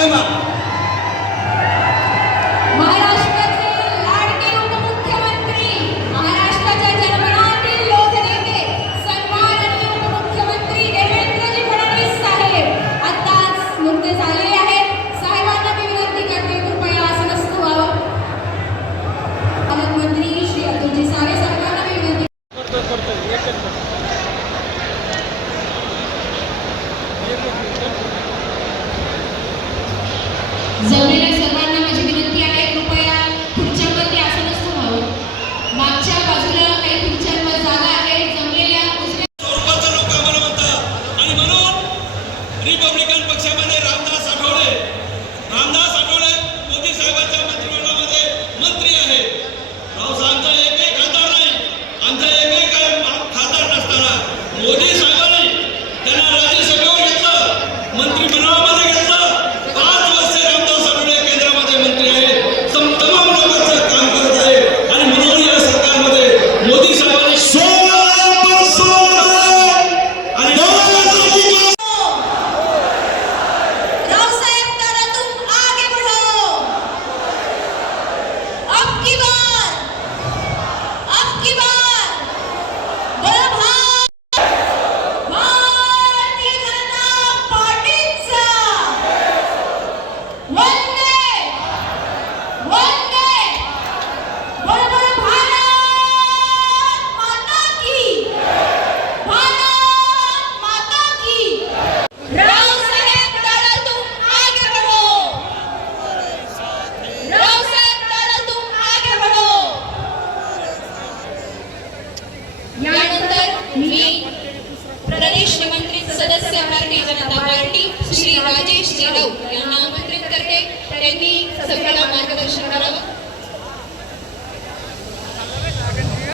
tema जमलेल्या सर्वांना माझी विनंती आहे कृपया खुर्च्यांवरती आसनस्थ व्हावं. मागच्या बाजूला काही खुर्च्यांवर जागा आहे जमलेल्या लोक आम्हाला म्हणतात. आणि म्हणून रिपब्लिकन पक्षामध्ये रामदास आठवले. रामदास आठवले मोदी साहेबांच्या मंत्रिमंडळामध्ये मंत्री आहे रावसाहेबांचा एकही खासदार नाही. आमचा एकही काय खासदार नसताना. मोदी साहेबांनी त्यांना राज्यसभेवर घेतलं. मंत्री घेतलं पाच वर्ष रामदास आठवले केंद्रामध्ये मंत्री आहेत तम- तमाम लोकांचं काम करत आहे आणि म्हणून या सरकारमध्ये मोदी साहेबांनी यानंतर मी प्रदेश निमंत्रित सदस्य भारतीय जनता पार्टी श्री राजेश जाधव यांना आमंत्रित करते. त्यांनी सभेला मार्गदर्शन करावं.